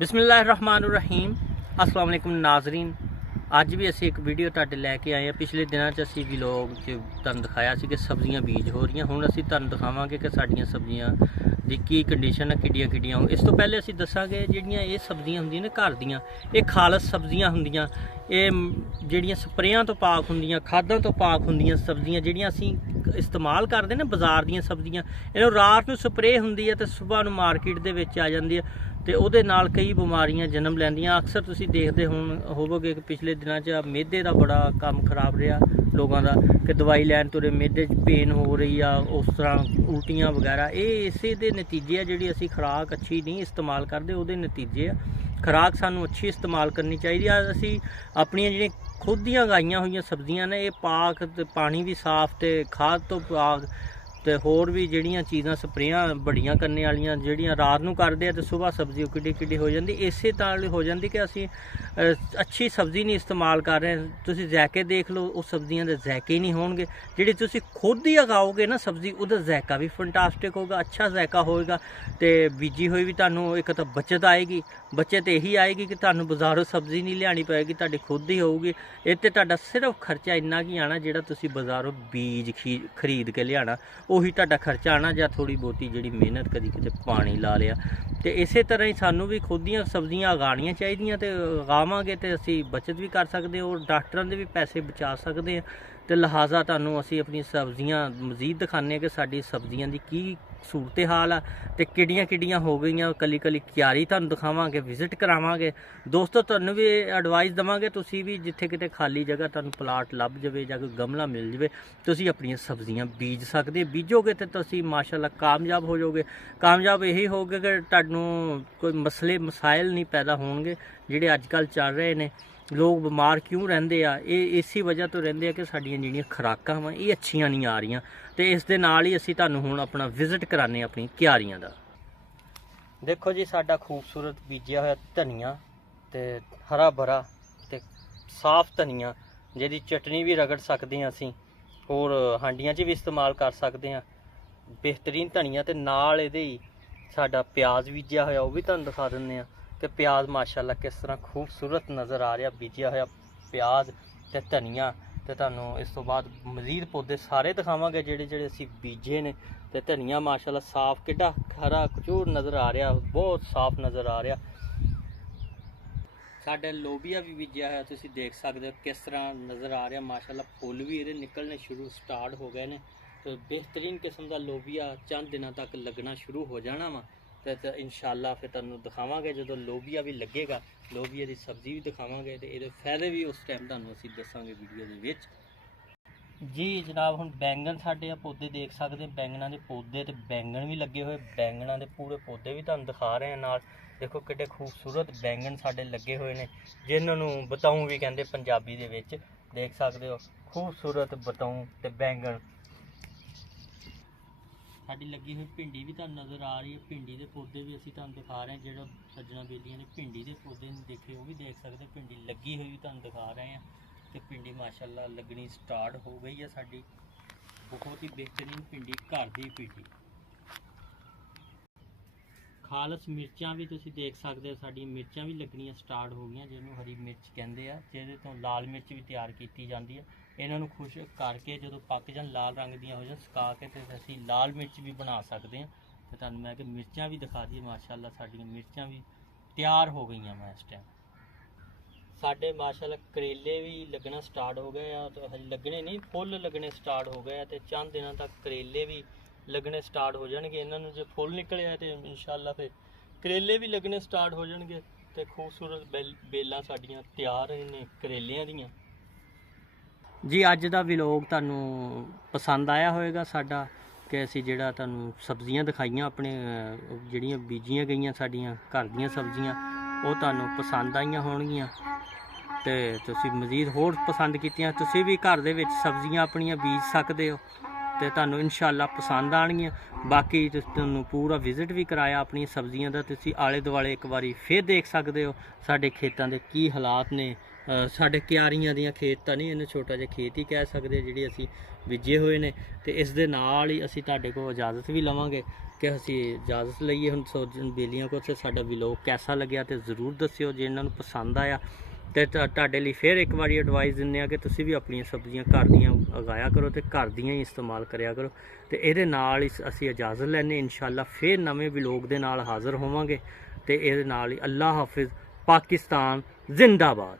बिस्मिल्लाहिर्रहमानिर्रहीम अस्सलाम वालेकुम नाजरीन। ਅੱਜ ਵੀ ਅਸੀਂ ਇੱਕ ਵੀਡੀਓ ਤੁਹਾਡੇ ਲੈ ਕੇ ਆਏ ਹਾਂ। ਪਿਛਲੇ ਦਿਨਾਂ 'ਚ ਅਸੀਂ ਵਲੌਗ 'ਚ ਤੁਹਾਨੂੰ ਦਿਖਾਇਆ ਸੀ ਕਿ ਸਬਜ਼ੀਆਂ ਬੀਜ ਹੋ ਰਹੀਆਂ। ਹੁਣ ਅਸੀਂ ਤੁਹਾਨੂੰ ਦਿਖਾਵਾਂਗੇ ਕਿ ਸਾਡੀਆਂ ਸਬਜ਼ੀਆਂ ਦੀ ਕੀ ਕੰਡੀਸ਼ਨ ਹੈ, ਕਿੱਡੀਆਂ ਕਿੱਡੀਆਂ। ਇਸ ਤੋਂ ਪਹਿਲੇ ਅਸੀਂ ਦੱਸਾਂਗੇ ਜਿਹੜੀਆਂ ਇਹ ਸਬਜ਼ੀਆਂ ਹੁੰਦੀਆਂ ਨੇ ਘਰ ਦੀਆਂ, ਇਹ ਖਾਲਸ ਸਬਜ਼ੀਆਂ ਹੁੰਦੀਆਂ। ਇਹ ਜਿਹੜੀਆਂ ਸਪਰੇਆਂ ਤੋਂ ਪਾਕ ਹੁੰਦੀਆਂ, ਖਾਦਾਂ ਤੋਂ ਪਾਕ ਹੁੰਦੀਆਂ ਸਬਜ਼ੀਆਂ ਜਿਹੜੀਆਂ ਅਸੀਂ ਇਸਤੇਮਾਲ ਕਰਦੇ ਨੇ ਬਾਜ਼ਾਰ ਦੀਆਂ ਸਬਜ਼ੀਆਂ, ਇਹਨੂੰ ਰਾਤ ਨੂੰ ਸਪਰੇਅ ਹੁੰਦੀ ਹੈ ਤੇ ਸਵੇਰ ਨੂੰ ਮਾਰਕੀਟ ਦੇ ਵਿੱਚ ਆ ਜਾਂਦੀ ਹੈ ਤੇ ਉਹਦੇ ਨਾਲ ਕਈ ਬਿਮਾਰੀਆਂ ਜਨਮ ਲੈਂਦੀਆਂ। ਅਕਸਰ ਤੁਸੀਂ ਦੇਖਦੇ ਹੋਵੋਗੇ ਕਿ ਪਿਛਲੇ ਦਿਨਾਂ 'ਚ ਮਿਹਦੇ ਦਾ ਬੜਾ ਕੰਮ ਖਰਾਬ ਰਿਹਾ ਲੋਕਾਂ ਦਾ, ਕਿ ਦਵਾਈ ਲੈਣ ਤੁਰੇ ਮਿਹਦੇ 'ਚ ਪੇਨ ਹੋ ਰਹੀ ਆ, ਉਸ ਤਰ੍ਹਾਂ ਉਲਟੀਆਂ ਵਗੈਰਾ। ਇਹ ਇਸੇ ਦੇ ਨਤੀਜੇ ਆ, ਜਿਹੜੀ ਅਸੀਂ ਖੁਰਾਕ ਅੱਛੀ ਨਹੀਂ ਇਸਤੇਮਾਲ ਕਰਦੇ ਉਹਦੇ ਨਤੀਜੇ ਆ। ਖੁਰਾਕ ਸਾਨੂੰ ਅੱਛੀ ਇਸਤੇਮਾਲ ਕਰਨੀ ਚਾਹੀਦੀ ਆ। ਅਸੀਂ ਆਪਣੀਆਂ ਜਿਹੜੀਆਂ ਖੁਦ ਦੀਆਂ ਉਗਾਈਆਂ ਹੋਈਆਂ ਸਬਜ਼ੀਆਂ ਨੇ, ਇਹ ਪਾਕ ਤੇ ਪਾਣੀ ਵੀ ਸਾਫ਼ ਤੇ ਖਾਦ ਤੋਂ ਪਾਕ ਤੇ ਹੋਰ ਵੀ ਜਿਹੜੀਆਂ ਚੀਜ਼ਾਂ ਸਪਰੇਆਂ ਬੜੀਆਂ ਕਰਨੇ ਵਾਲੀਆਂ ਜਿਹੜੀਆਂ ਰਾਤ ਨੂੰ ਕਰਦੇ ਆ ਤੇ ਸਵੇਰ ਸਬਜ਼ੀ ਕਿੱਡੀ ਕਿੱਡੀ ਹੋ ਜਾਂਦੀ। ਇਸੇ ਤਰ੍ਹਾਂ ਹੋ ਜਾਂਦੀ ਕਿ ਅਸੀਂ ਅੱਛੀ ਸਬਜ਼ੀ ਨਹੀਂ ਇਸਤੇਮਾਲ ਕਰ ਰਹੇ। ਤੁਸੀਂ ਜ਼ਾਇਕੇ ਦੇਖ ਲਓ, ਉਹ ਸਬਜ਼ੀਆਂ ਦੇ ਜ਼ਾਇਕੇ ਨਹੀਂ ਹੋਣਗੇ। ਜਿਹੜੀ ਤੁਸੀਂ ਖੁਦ ਹੀ ਉਗਾਓਗੇ ਨਾ ਸਬਜ਼ੀ, ਉਹਦਾ ਜ਼ਾਇਕਾ ਵੀ ਫੈਂਟਾਸਟਿਕ ਹੋਗਾ, ਅੱਛਾ ਜ਼ਾਇਕਾ ਹੋਏਗਾ ਤੇ ਬੀਜੀ ਹੋਈ ਵੀ ਤੁਹਾਨੂੰ ਇੱਕ ਤਾਂ ਬੱਚਤ ਆਏਗੀ। ਬੱਚਤ ਇਹੀ ਆਏਗੀ ਕਿ ਤੁਹਾਨੂੰ ਬਾਜ਼ਾਰੋਂ ਸਬਜ਼ੀ ਨਹੀਂ ਲਿਆਉਣੀ ਪਏਗੀ, ਤੁਹਾਡੀ ਖੁਦ ਹੀ ਹੋਊਗੀ। ਇਹ ਤੇ ਤੁਹਾਡਾ ਸਿਰਫ ਖਰਚਾ ਇੰਨਾ ਕੀ ਆਣਾ, ਜਿਹੜਾ ਤੁਸੀਂ ਬਾਜ਼ਾਰੋਂ ਬੀਜ ਖਰੀਦ ਕੇ ਲਿਆਣਾ ਉਹੀ ਤੁਹਾਡਾ ਖਰਚਾ ਆਣਾ, ਜਾਂ ਥੋੜੀ ਬਹੁਤੀ ਜਿਹੜੀ ਮਿਹਨਤ ਕਦੀ ਕਿਤੇ ਪਾਣੀ ਲਾ ਲਿਆ। ਤੇ ਇਸੇ ਤਰ੍ਹਾਂ ਹੀ ਸਾਨੂੰ ਵੀ ਖੁਦ ਦੀਆਂ ਸਬਜ਼ੀਆਂ ਉਗਾਉਣੀਆਂ ਚਾਹੀਦੀਆਂ, ਤੇ ਉਗਾਵਾਂਗੇ ਤੇ ਅਸੀਂ ਬੱਚਤ ਵੀ ਕਰ ਸਕਦੇ ਹਾਂ ਔਰ ਡਾਕਟਰਾਂ ਦੇ ਵੀ ਪੈਸੇ ਬਚਾ ਸਕਦੇ ਹਾਂ। ਤੇ ਲਿਹਾਜ਼ਾ ਤੁਹਾਨੂੰ ਅਸੀਂ ਆਪਣੀਆਂ ਸਬਜ਼ੀਆਂ ਮਜ਼ੀਦ ਦਿਖਾਉਂਦੇ ਹਾਂ ਕਿ ਸਾਡੀ ਸਬਜ਼ੀਆਂ ਦੀ ਕੀ ਸੂਰਤ ਹਾਲ ਆ ਤੇ ਕਿਹੜੀਆਂ ਕਿਹੜੀਆਂ ਹੋ ਗਈਆਂ। ਕੱਲੀ ਕੱਲੀ ਕਿਆਰੀ ਤੁਹਾਨੂੰ ਦਿਖਾਵਾਂਗੇ, ਵਿਜ਼ਿਟ ਕਰਾਵਾਂਗੇ। ਦੋਸਤੋ, ਤੁਹਾਨੂੰ ਵੀ ਐਡਵਾਈਸ ਦੇਵਾਂਗੇ, ਤੁਸੀਂ ਵੀ ਜਿੱਥੇ ਕਿਤੇ ਖਾਲੀ ਜਗ੍ਹਾ ਤੁਹਾਨੂੰ ਪਲਾਟ ਲੱਭ ਜਾਵੇ ਜਾਂ ਕੋਈ ਗਮਲਾ ਮਿਲ ਜਾਵੇ, ਤੁਸੀਂ ਆਪਣੀਆਂ ਸਬਜ਼ੀਆਂ ਬੀਜ ਸਕਦੇ। ਬੀਜੋਗੇ ਤੇ ਤੁਸੀਂ ਮਾਸ਼ਾਅੱਲਾ ਕਾਮਯਾਬ ਹੋ ਜਾਓਗੇ। ਕਾਮਯਾਬ ਇਹੀ ਹੋਗੇ ਕਿ ਤੁਹਾਨੂੰ ਕੋਈ ਮਸਾਇਲ ਨਹੀਂ ਪੈਦਾ ਹੋਣਗੇ ਜਿਹੜੇ ਅੱਜ ਕੱਲ੍ਹ ਚੱਲ ਰਹੇ ਨੇ। ਲੋਕ ਬਿਮਾਰ ਕਿਉਂ ਰਹਿੰਦੇ ਆ? ਇਹ ਇਸੇ ਵਜ੍ਹਾ ਤੋਂ ਰਹਿੰਦੇ ਆ ਕਿ ਸਾਡੀਆਂ ਜਿਹੜੀਆਂ ਖੁਰਾਕਾਂ ਵਾ ਇਹ ਅੱਛੀਆਂ ਨਹੀਂ ਆ ਰਹੀਆਂ। ਤੇ ਇਸ ਦੇ ਨਾਲ ਹੀ ਅਸੀਂ ਤੁਹਾਨੂੰ ਹੁਣ ਆਪਣਾ ਵਿਜ਼ਿਟ ਕਰਾਉਂਦੇ ਹਾਂ ਆਪਣੀ ਕਿਆਰੀਆਂ ਦਾ। ਦੇਖੋ ਜੀ, ਸਾਡਾ ਖੂਬਸੂਰਤ ਬੀਜਿਆ ਹੋਇਆ ਧਨੀਆ ਤੇ ਹਰਾ ਭਰਾ ਤੇ ਸਾਫ਼ ਧਨੀਆ, ਜਿਹਦੀ ਚਟਨੀ ਵੀ ਰਗੜ ਸਕਦੇ ਹਾਂ ਅਸੀਂ, ਹੋਰ ਹਾਂਡੀਆਂ 'ਚ ਵੀ ਇਸਤੇਮਾਲ ਕਰ ਸਕਦੇ ਹਾਂ। ਬਿਹਤਰੀਨ ਧਨੀਆ ਤੇ ਨਾਲ ਇਹਦੇ ਹੀ ਸਾਡਾ ਪਿਆਜ਼ ਬੀਜਿਆ ਹੋਇਆ, ਉਹ ਵੀ ਤੁਹਾਨੂੰ ਦਿਖਾ ਦਿੰਦੇ ਹਾਂ ਕਿ ਪਿਆਜ਼ ਮਾਸ਼ਾਅੱਲਾ ਕਿਸ ਤਰ੍ਹਾਂ ਖੂਬਸੂਰਤ ਨਜ਼ਰ ਆ ਰਿਹਾ। ਬੀਜਿਆ ਹੋਇਆ ਪਿਆਜ਼ ਤੇ ਧਨੀਆ, ਤੇ ਤੁਹਾਨੂੰ ਇਸ ਤੋਂ ਬਾਅਦ ਮਜ਼ੀਦ ਪੌਦੇ ਸਾਰੇ ਦਿਖਾਵਾਂਗੇ ਜਿਹੜੇ ਜਿਹੜੇ ਅਸੀਂ ਬੀਜੇ ਨੇ। ਤੇ ਧਨੀਆ ਮਾਸ਼ਾਅੱਲਾ ਸਾਫ਼ ਕਿੱਡਾ ਹਰਾ ਕਚੂਰ ਨਜ਼ਰ ਆ ਰਿਹਾ, ਬਹੁਤ ਸਾਫ਼ ਨਜ਼ਰ ਆ ਰਿਹਾ। ਸਾਡੇ ਲੋਬੀਆ ਵੀ ਬੀਜਿਆ ਹੋਇਆ, ਤੁਸੀਂ ਦੇਖ ਸਕਦੇ ਹੋ ਕਿਸ ਤਰ੍ਹਾਂ ਨਜ਼ਰ ਆ ਰਿਹਾ ਮਾਸ਼ਾਅੱਲਾ। ਫੁੱਲ ਵੀ ਇਹਦੇ ਨਿਕਲਣੇ ਸਟਾਰਟ ਹੋ ਗਏ ਨੇ ਤੇ ਬਿਹਤਰੀਨ ਕਿਸਮ ਦਾ ਲੋਬੀਆ ਚੰਦ ਦਿਨਾਂ ਤੱਕ ਲੱਗਣਾ ਸ਼ੁਰੂ ਹੋ ਜਾਣਾ ਵਾ। ਤੇ ਇਨਸ਼ਾਅੱਲਾ ਫਿਰ ਤੁਹਾਨੂੰ ਦਿਖਾਵਾਂਗੇ ਜਦੋਂ ਲੋਬੀਆ ਵੀ ਲੱਗੇਗਾ, ਲੋਬੀਆ ਦੀ ਸਬਜ਼ੀ ਵੀ ਦਿਖਾਵਾਂਗੇ ਤੇ ਇਹਦੇ ਫਾਇਦੇ ਵੀ ਉਸ ਟਾਈਮ ਤੁਹਾਨੂੰ ਅਸੀਂ ਦੱਸਾਂਗੇ ਵੀਡੀਓ ਦੇ ਵਿੱਚ। ਜੀ ਜਨਾਬ, ਹੁਣ ਬੈਂਗਣ ਸਾਡੇ ਆ ਪੌਦੇ ਦੇਖ ਸਕਦੇ, ਬੈਂਗਣਾਂ ਦੇ ਪੌਦੇ ਤੇ ਬੈਂਗਣ ਵੀ ਲੱਗੇ ਹੋਏ। ਬੈਂਗਣਾਂ ਦੇ ਪੂਰੇ ਪੌਦੇ ਵੀ ਤੁਹਾਨੂੰ ਦਿਖਾ ਰਹੇ ਹਾਂ ਨਾਲ। ਦੇਖੋ ਕਿੱਡੇ ਖੂਬਸੂਰਤ ਬੈਂਗਣ ਸਾਡੇ ਲੱਗੇ ਹੋਏ ਨੇ, ਜਿਨ੍ਹਾਂ ਨੂੰ ਬਤਾਊ ਵੀ ਕਹਿੰਦੇ ਪੰਜਾਬੀ ਦੇ ਵਿੱਚ। ਦੇਖ ਸਕਦੇ ਹੋ ਖੂਬਸੂਰਤ ਬਤਾਊ ਤੇ ਬੈਂਗਣ। ਸਾਡੀ ਲੱਗੀ ਹੋਈ ਭਿੰਡੀ ਵੀ ਤੁਹਾਨੂੰ ਨਜ਼ਰ ਆ ਰਹੀ ਹੈ। ਭਿੰਡੀ ਦੇ ਪੌਦੇ ਵੀ ਅਸੀਂ ਤੁਹਾਨੂੰ ਦਿਖਾ ਰਹੇ ਹਾਂ। ਜਿਹੜਾ ਸੱਜਣਾ ਬੇਲੀਆਂ ਨੇ ਭਿੰਡੀ ਦੇ ਪੌਦੇ ਨਹੀਂ ਦੇਖੇ, ਉਹ ਵੀ ਦੇਖ ਸਕਦੇ। ਭਿੰਡੀ ਲੱਗੀ ਹੋਈ ਵੀ ਤੁਹਾਨੂੰ ਦਿਖਾ ਰਹੇ ਹਾਂ ਤੇ ਭਿੰਡੀ ਮਾਸ਼ਾਅੱਲਾ ਲੱਗਣੀ ਸਟਾਰਟ ਹੋ ਗਈ ਹੈ ਸਾਡੀ। ਬਹੁਤ ਹੀ ਬਿਹਤਰੀਨ ਭਿੰਡੀ, ਘਰ ਦੀ ਭਿੰਡੀ। ਖਾਲਸ ਮਿਰਚਾਂ ਵੀ ਤੁਸੀਂ ਦੇਖ ਸਕਦੇ ਹੋ, ਸਾਡੀਆਂ ਮਿਰਚਾਂ ਵੀ ਲੱਗਣੀਆਂ ਸਟਾਰਟ ਹੋ ਗਈਆਂ, ਜਿਹਨੂੰ ਹਰੀ ਮਿਰਚ ਕਹਿੰਦੇ ਆ, ਜਿਹਦੇ ਤੋਂ ਲਾਲ ਮਿਰਚ ਵੀ ਤਿਆਰ ਕੀਤੀ ਜਾਂਦੀ ਹੈ। ਇਹਨਾਂ ਨੂੰ ਖੁਸ਼ਕ ਕਰਕੇ ਜਦੋਂ ਪੱਕ ਜਾਣ, ਲਾਲ ਰੰਗ ਦੀਆਂ ਹੋ ਜਾਣ, ਸੁਕਾ ਕੇ ਤੇ ਅਸੀਂ ਲਾਲ ਮਿਰਚ ਵੀ ਬਣਾ ਸਕਦੇ ਹਾਂ। ਤੇ ਤੁਹਾਨੂੰ ਮੈਂ ਕਿ ਮਿਰਚਾਂ ਵੀ ਦਿਖਾ ਦਈਏ, ਮਾਸ਼ਾਅੱਲਾ ਸਾਡੀਆਂ ਮਿਰਚਾਂ ਵੀ ਤਿਆਰ ਹੋ ਗਈਆਂ ਵਾ ਇਸ ਟਾਈਮ। ਸਾਡੇ ਮਾਸ਼ਾਅੱਲਾ ਕਰੇਲੇ ਵੀ ਲੱਗਣਾ ਸਟਾਰਟ ਹੋ ਗਏ ਆ, ਤੇ ਹਜੇ ਲੱਗਣੇ ਨਹੀਂ, ਫੁੱਲ ਲੱਗਣੇ ਸਟਾਰਟ ਹੋ ਗਏ ਆ। ਤੇ ਚੰਦ ਦਿਨਾਂ ਤੱਕ ਕਰੇਲੇ ਵੀ ਲੱਗਣੇ ਸਟਾਰਟ ਹੋ ਜਾਣਗੇ। ਇਹਨਾਂ ਨੂੰ ਜੇ ਫੁੱਲ ਨਿਕਲਿਆ ਤੇ ਇਨਸ਼ਾਅੱਲਾ ਫਿਰ ਕਰੇਲੇ ਵੀ ਲੱਗਣੇ ਸਟਾਰਟ ਹੋ ਜਾਣਗੇ। ਤੇ ਖੂਬਸੂਰਤ ਬੇਲਾਂ ਸਾਡੀਆਂ ਤਿਆਰ ਨੇ ਕਰੇਲਿਆਂ ਦੀਆਂ। ਜੀ ਅੱਜ ਦਾ ਵਲੌਗ ਤੁਹਾਨੂੰ ਪਸੰਦ ਆਇਆ ਹੋਵੇਗਾ ਸਾਡਾ, ਕਿ ਅਸੀਂ ਜਿਹੜਾ ਤੁਹਾਨੂੰ ਸਬਜ਼ੀਆਂ ਦਿਖਾਈਆਂ ਆਪਣੇ ਜਿਹੜੀਆਂ ਬੀਜੀਆਂ ਗਈਆਂ ਸਾਡੀਆਂ ਘਰ ਦੀਆਂ ਸਬਜ਼ੀਆਂ, ਉਹ ਤੁਹਾਨੂੰ ਪਸੰਦ ਆਈਆਂ ਹੋਣਗੀਆਂ ਤੇ ਤੁਸੀਂ ਮਜ਼ੀਦ ਹੋਰ ਪਸੰਦ ਕੀਤੀਆਂ। ਤੁਸੀਂ ਵੀ ਘਰ ਦੇ ਵਿੱਚ ਸਬਜ਼ੀਆਂ ਆਪਣੀਆਂ ਬੀਜ ਸਕਦੇ ਹੋ ਤੇ ਤੁਹਾਨੂੰ ਇਨਸ਼ਾਅੱਲਾ ਪਸੰਦ ਆਉਣਗੀਆਂ। ਬਾਕੀ ਤੁਹਾਨੂੰ ਪੂਰਾ ਵਿਜ਼ਿਟ ਵੀ ਕਰਾਇਆ ਆਪਣੀਆਂ ਸਬਜ਼ੀਆਂ ਦਾ। ਤੁਸੀਂ ਆਲੇ ਦੁਆਲੇ ਇੱਕ ਵਾਰੀ ਫਿਰ ਦੇਖ ਸਕਦੇ ਹੋ ਸਾਡੇ ਖੇਤਾਂ ਦੇ ਕੀ ਹਾਲਾਤ ਨੇ। ਸਾਡੇ ਕਿਆਰੀਆਂ ਦੀਆਂ ਖੇਤ ਤਾਂ ਨਹੀਂ, ਇਹਨੂੰ ਛੋਟਾ ਜਿਹਾ ਖੇਤ ਹੀ ਕਹਿ ਸਕਦੇ ਜਿਹੜੇ ਅਸੀਂ ਬੀਜੇ ਹੋਏ ਨੇ। ਤੇ ਇਸ ਦੇ ਨਾਲ ਹੀ ਅਸੀਂ ਤੁਹਾਡੇ ਕੋਲ ਇਜਾਜ਼ਤ ਵੀ ਲਵਾਂਗੇ ਕਿ ਅਸੀਂ ਇਜਾਜ਼ਤ ਲਈਏ ਹੁਣ ਬੇਲੀਆਂ ਕੋਲ। ਤੇ ਸਾਡਾ ਵਲੌਗ ਕੈਸਾ ਲੱਗਿਆ ਤੇ ਜ਼ਰੂਰ ਦੱਸਿਓ। ਜੇ ਇਹਨਾਂ ਨੂੰ ਪਸੰਦ ਆਇਆ ਤੇ ਤੁਹਾਡੇ ਲਈ ਫਿਰ ਇੱਕ ਵਾਰੀ ਐਡਵਾਈਸ ਦਿੰਦੇ ਆ ਕਿ ਤੁਸੀਂ ਵੀ ਆਪਣੀਆਂ ਸਬਜ਼ੀਆਂ ਘਰ ਦੀਆਂ ਉਗਾਇਆ ਕਰੋ ਤੇ ਘਰ ਦੀਆਂ ਹੀ ਇਸਤੇਮਾਲ ਕਰਿਆ ਕਰੋ। ਤੇ ਇਹਦੇ ਨਾਲ ਹੀ ਅਸੀਂ ਇਜਾਜ਼ਤ ਲੈਂਦੇ, ਇਨਸ਼ਾਅੱਲਾ ਫਿਰ ਨਵੇਂ ਵਲੌਗ ਦੇ ਨਾਲ ਹਾਜ਼ਰ ਹੋਵਾਂਗੇ। ਤੇ ਇਹਦੇ ਨਾਲ ਹੀ ਅੱਲਾ ਹਾਫਿਜ਼, ਪਾਕਿਸਤਾਨ ਜ਼ਿੰਦਾਬਾਦ।